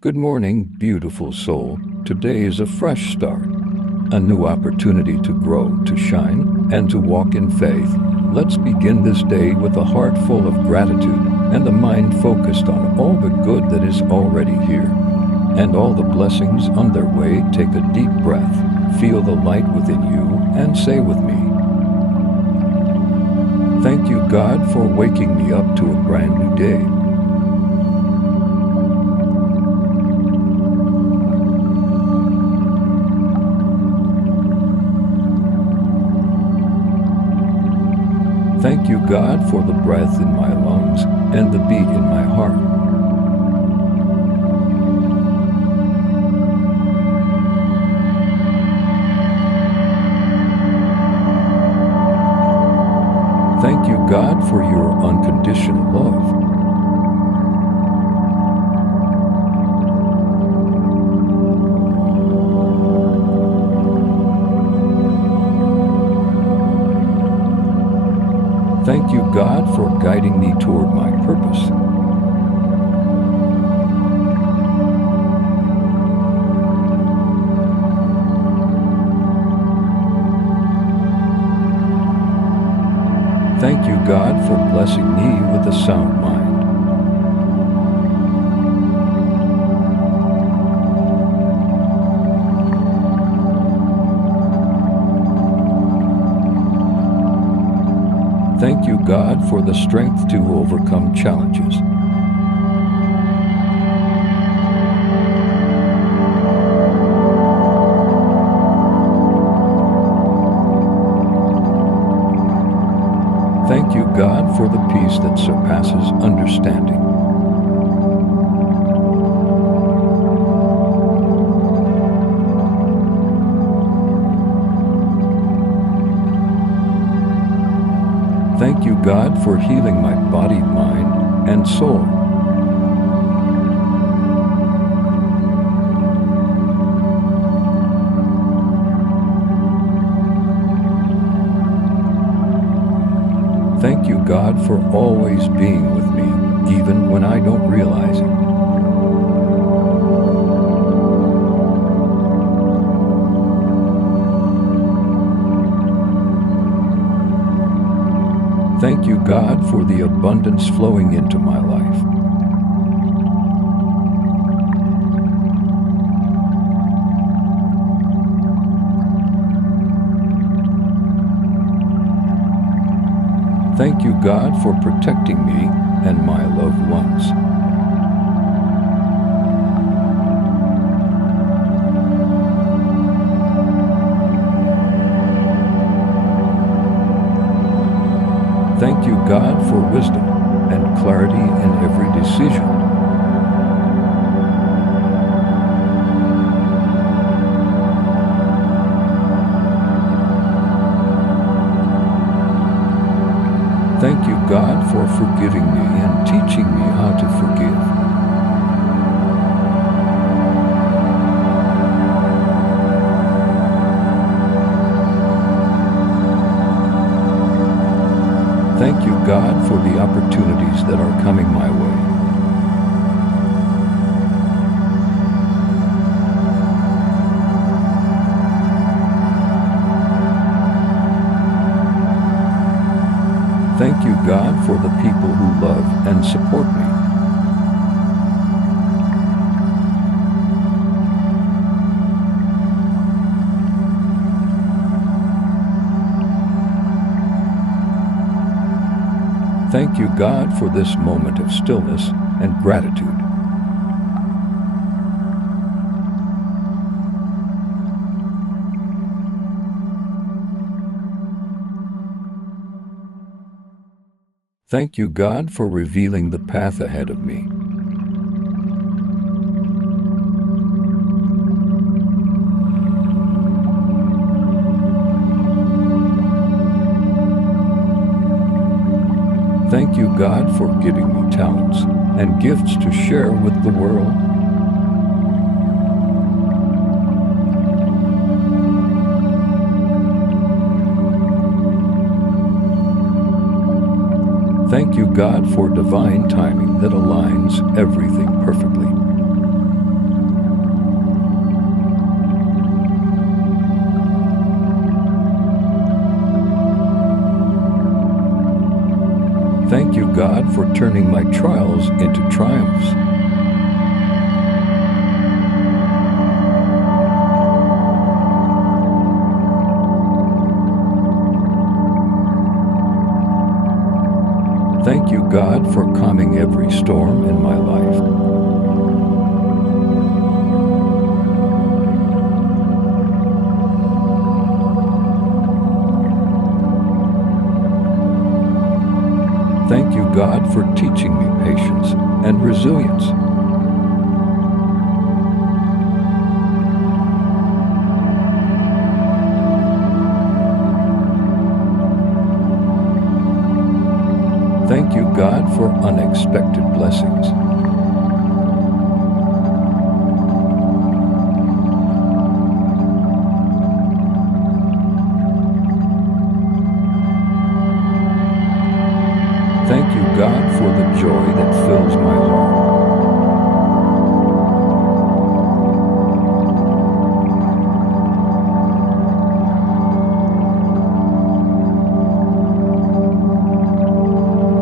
Good morning, beautiful soul. Today is a fresh start, a new opportunity to grow, to shine, and to walk in faith. Let's begin this day with a heart full of gratitude and a mind focused on all the good that is already here and all the blessings on their way. Take a deep breath, feel the light within you, and say with me, "Thank you, God, for waking me up to a brand new day." Thank you, God, for the breath in my lungs and the beat in my heart. Thank you, God, for your unconditional love. Thank you, God, for guiding me toward my purpose. Thank you, God, for blessing me with a sound mind. Thank you, God, for the strength to overcome challenges. Thank you, God, for the peace that surpasses understanding. Thank you, God, for healing my body, mind, and soul. Thank you, God, for always being with me, even when I don't realize it. Thank you, God, for the abundance flowing into my life. Thank you, God, for protecting me and my loved ones. Thank you, God, for wisdom and clarity in every decision. Thank you, God, for forgiving me and teaching me how to forgive. Thank you, God, for the opportunities that are coming my way. Thank you, God, for the people who love and support me. Thank you, God, for this moment of stillness and gratitude. Thank you, God, for revealing the path ahead of me. Thank you, God, for giving me talents and gifts to share with the world. Thank you, God, for divine timing that aligns everything perfectly. God for turning my trials into triumphs. Thank you, God, for calming every storm in my life. Thank you, God, for teaching me patience and resilience. Thank you, God, for unexpected blessings. Thank you, God, for the joy that fills my heart.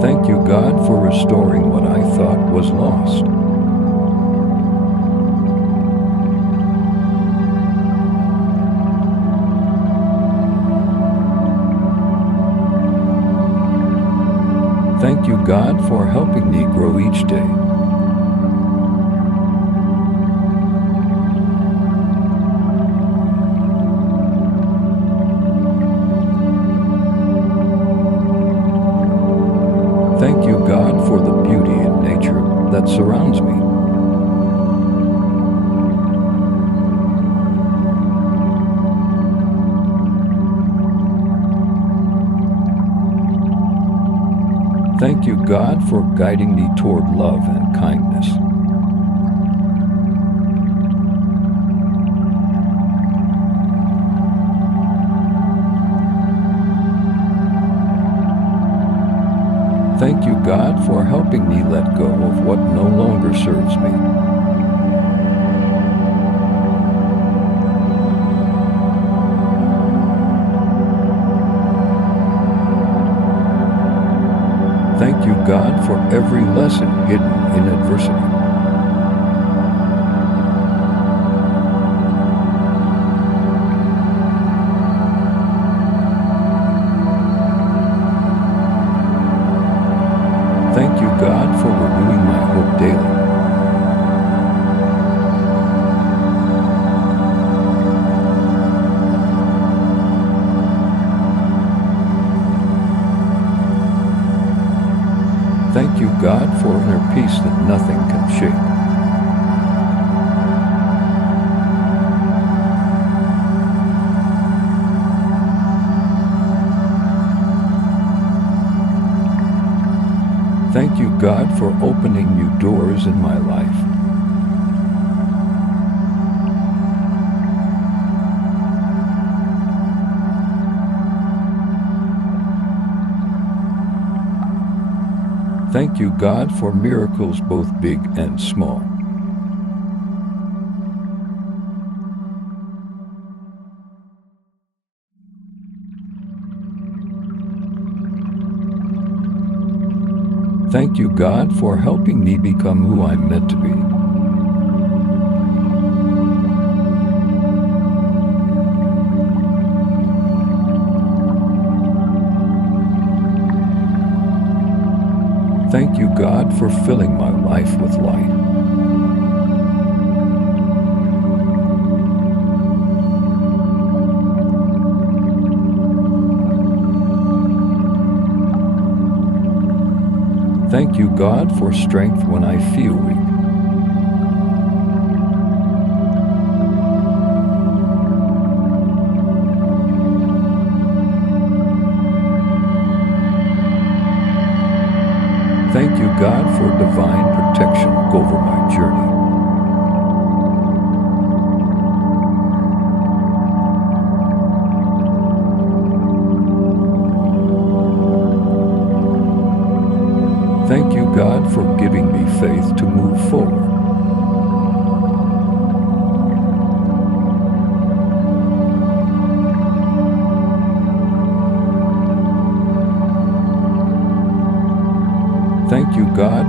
Thank you, God, for restoring what I thought was lost. Thank you, God, for helping me grow each day. Thank you, God, for the beauty in nature that surrounds me. Thank you, God, for guiding me toward love and kindness. Thank you, God, for helping me let go of what no longer serves me. Thank you, God, for every lesson hidden in adversity. Thank you, God, for renewing my hope daily. Thank you, God, for inner peace that nothing can shake. Thank you, God, for opening new doors in my life. Thank you, God, for miracles both big and small. Thank you, God, for helping me become who I'm meant to be. Thank you, God, for filling my life with light. Thank you, God, for strength when I feel weak. Thank you, God, for divine protection over my journey. Thank you, God, for giving me faith to move forward.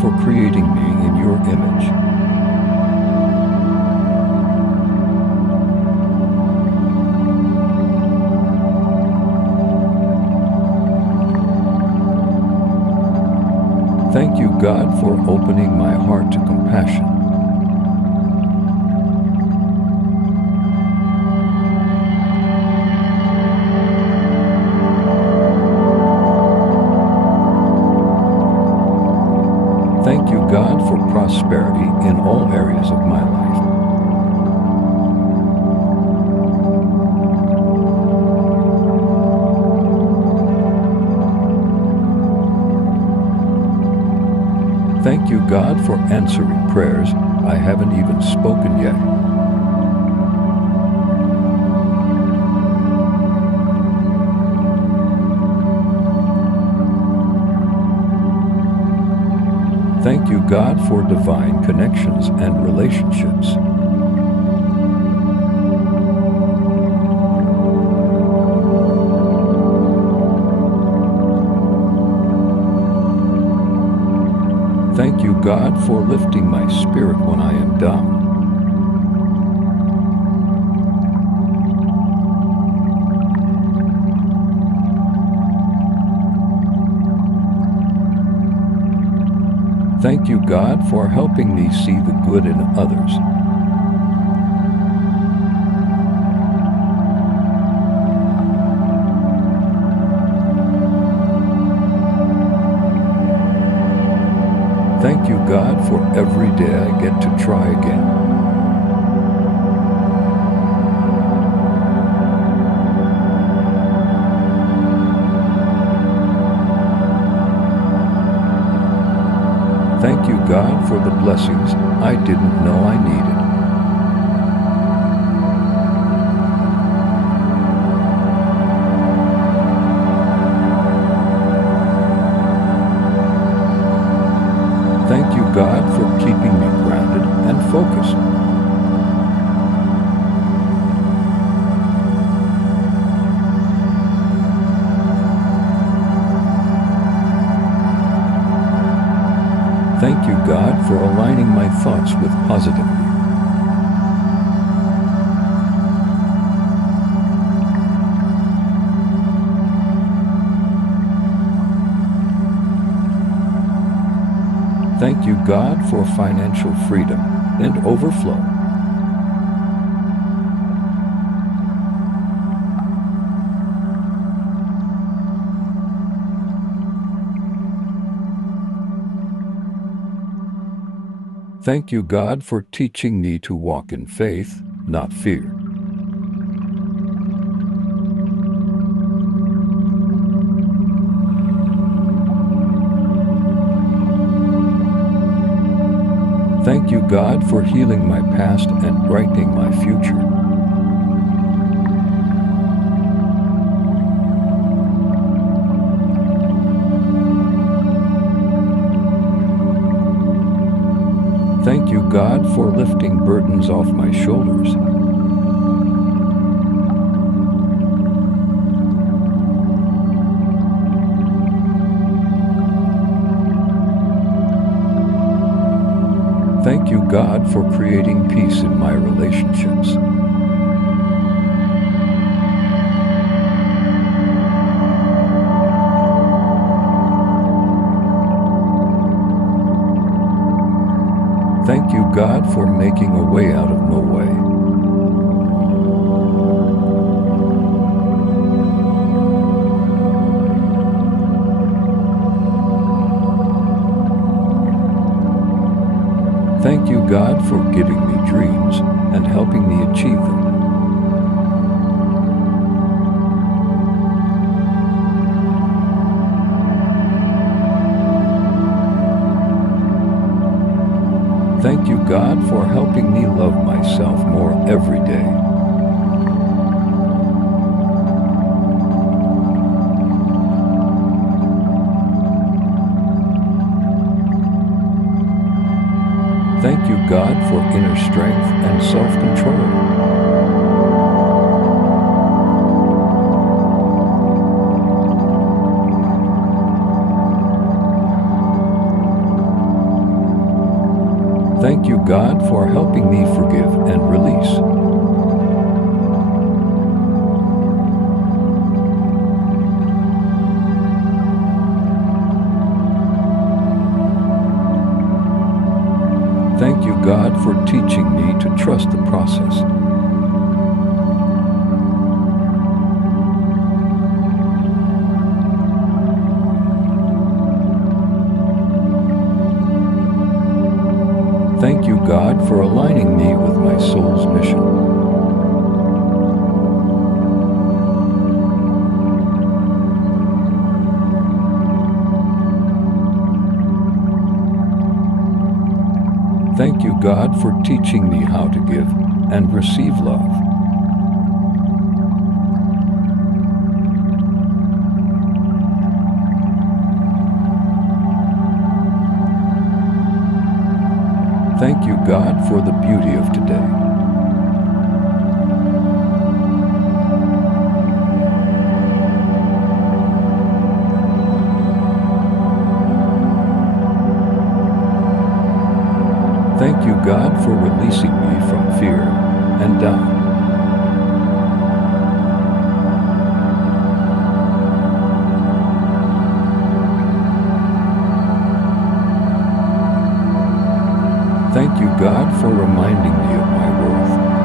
for creating me in your image. Thank you, God, for opening my heart to compassion. Thank you, God, for prosperity in all areas of my life. Thank you, God, for answering prayers I haven't even spoken yet. Thank you, God, for divine connections and relationships. Thank you, God, for lifting my spirit when I am down. Thank you, God, for helping me see the good in others. Thank you, God, for every day I get to try again. Thank you, God, for the blessings I didn't know I needed. Thank you, God, for keeping me grounded and focused. Thank you, God, for aligning my thoughts with positivity. Thank you, God, for financial freedom and overflow. Thank you, God, for teaching me to walk in faith, not fear. Thank you, God, for healing my past and brightening my future. Thank you, God, for lifting burdens off my shoulders. Thank you, God, for creating peace in my relationships. Thank you, God, for making a way out of no way. Thank you, God, for giving me dreams and helping me achieve them. Thank you, God, for helping me love myself more every day. Thank you, God, for inner strength and self-control. God, for helping me forgive and release. Thank you, God, for teaching me to trust the process. Thank you, God, for aligning me with my soul's mission. Thank you, God, for teaching me how to give and receive love. Thank you, God, for the beauty of today. Thank you, God, for releasing me from fear and doubt. Thank you, God, for reminding me of my worth.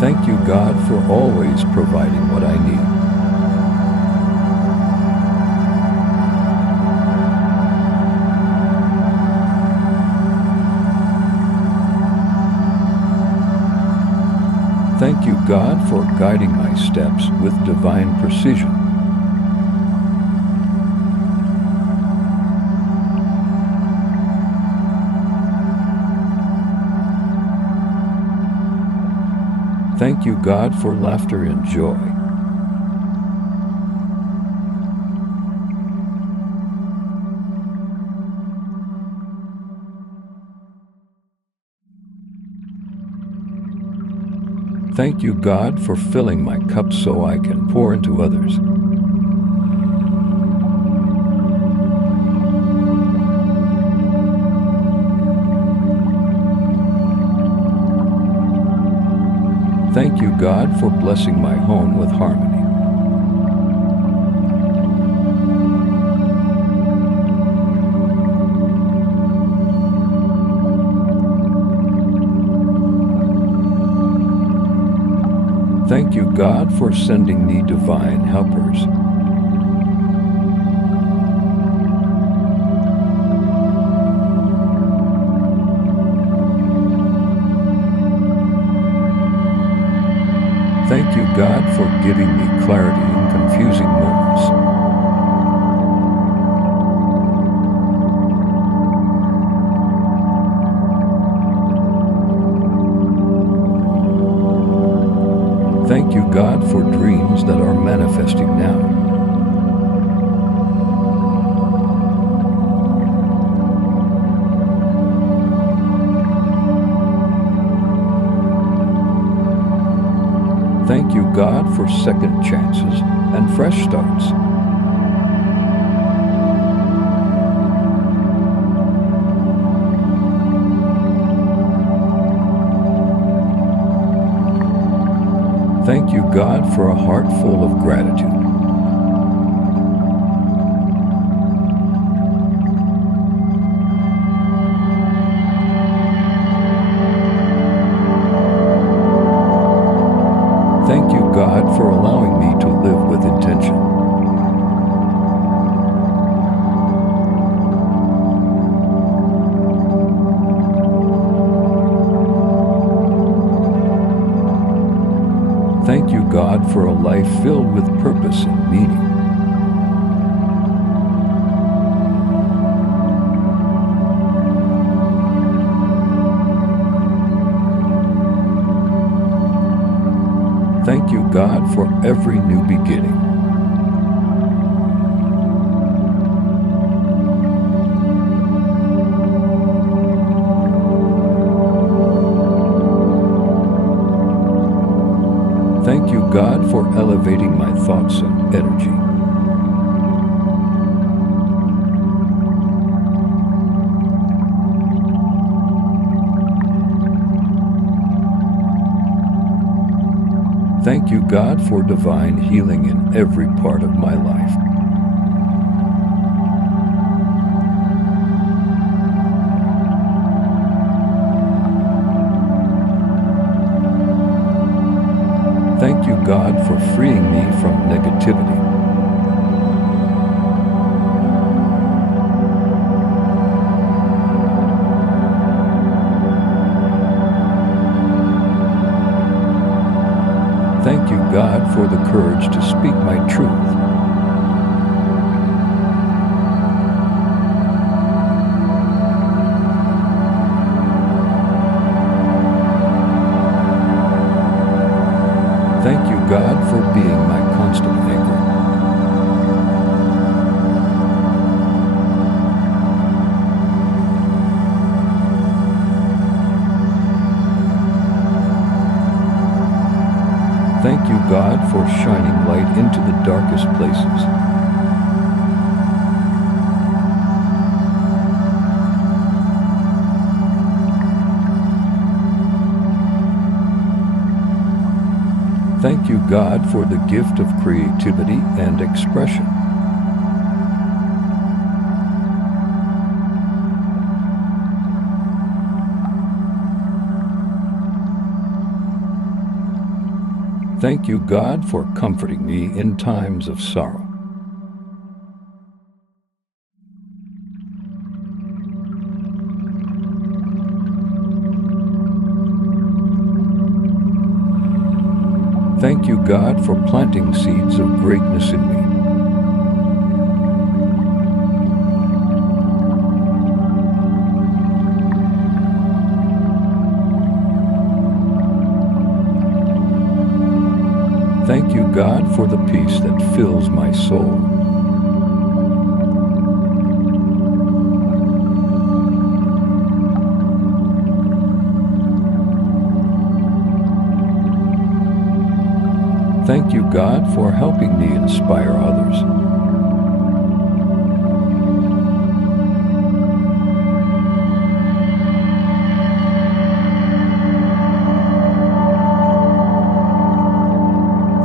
Thank you, God, for always providing what I need. Thank you, God, for guiding my steps with divine precision. Thank you, God, for laughter and joy. Thank you, God, for filling my cup so I can pour into others. Thank you, God, for blessing my home with harmony. Thank you, God, for sending me divine helpers. Thank you, God, for giving me clarity in confusing moments. Thank you, God, for dreams that are manifesting now. Thank you, God, for second chances and fresh starts. Thank you, God, for a heart full of gratitude. Thank you, God, for allowing me to live with intention. Thank you, God, for a life filled with purpose and meaning. Thank you, God, for every new beginning. you, God, for elevating my thoughts and energy. Thank you, God, for divine healing in every part of my life. Thank you, God, for freeing me from negativity. Thank you, God, for the courage to speak my truth. Thank you, God, for being my constant anchor. Thank you, God, for shining light into the darkest places. Thank you, God, for the gift of creativity and expression. Thank you, God, for comforting me in times of sorrow. Thank you, God, for planting seeds of greatness in me. Thank you, God, for the peace that fills my soul. Thank you, God, for helping me inspire others.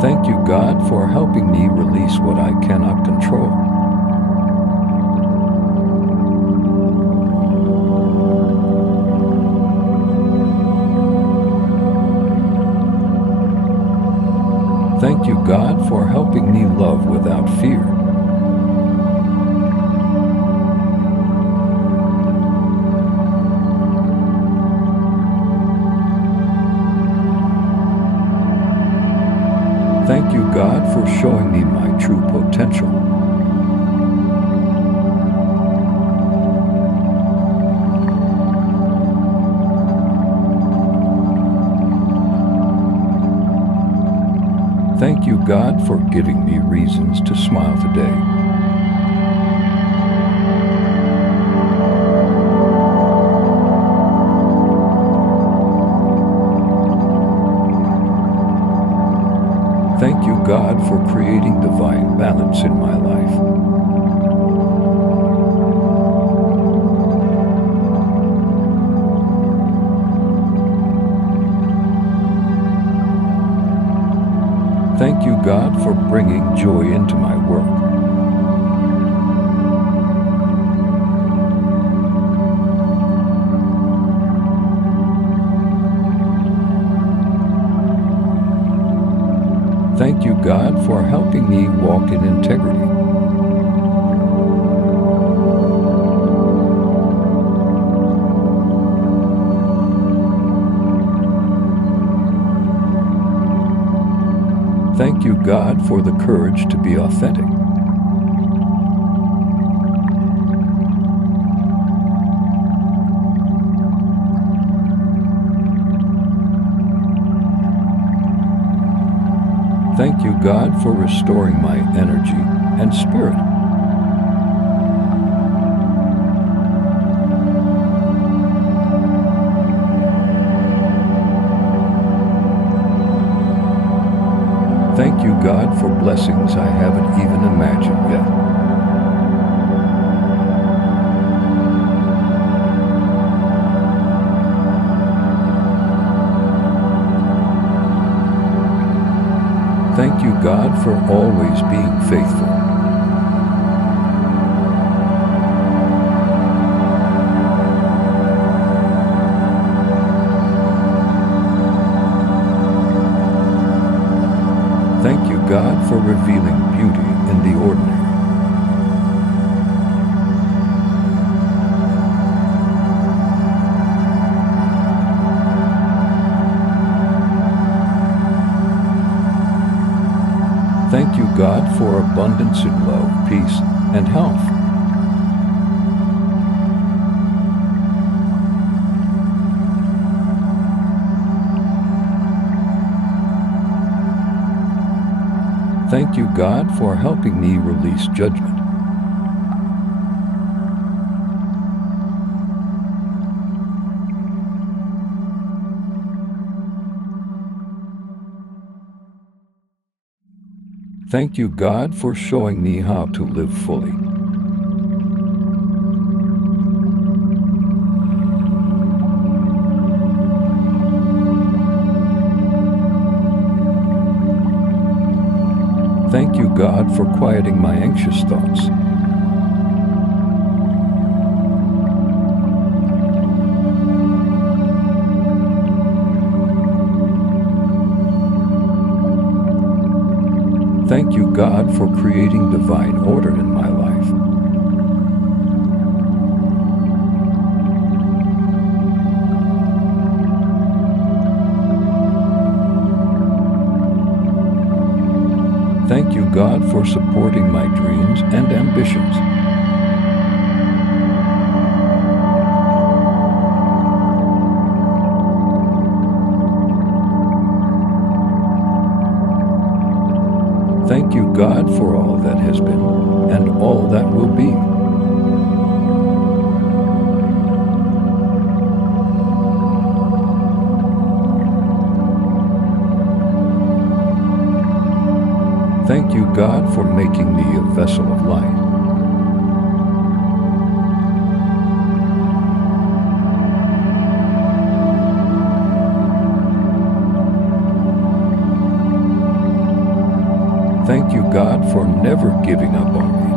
Thank you, God, for helping me release what I cannot control. Thank you, God, for helping me love without fear. Thank you, God, for showing me my true potential. Thank you, God, for giving me reasons to smile today. Thank you, God, for creating divine balance in my life. Thank you, God, for bringing joy into my work. Thank you, God, for helping me walk in integrity. Thank you, God, for the courage to be authentic. Thank you, God, for restoring my energy and spirit. Thank you, God, for blessings I haven't even imagined yet. Thank you, God, for always being faithful. Thank you, God, for revealing beauty in the ordinary. Thank you, God, for abundance in love, peace, and health. Thank you, God, for helping me release judgment. Thank you, God, for showing me how to live fully. Thank you, God, for quieting my anxious thoughts. Thank you, God, for creating divine order in my life. Thank you, God, for supporting my dreams and ambitions. Thank you, God, for all that has been and all that will be. Thank you, God, for making me a vessel of light. Thank you, God, for never giving up on me.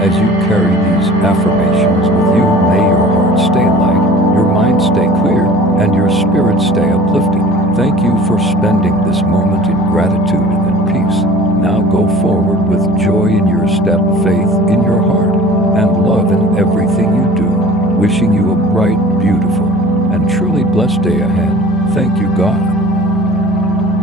As you carry these affirmations with you, may your heart stay light, your mind stay clear, and your spirit stay uplifted. Thank you for spending this moment in gratitude and in peace. Now go forward with joy in your step, faith in your heart, and love in everything you do. Wishing you a bright, beautiful, and truly blessed day ahead. Thank you, God.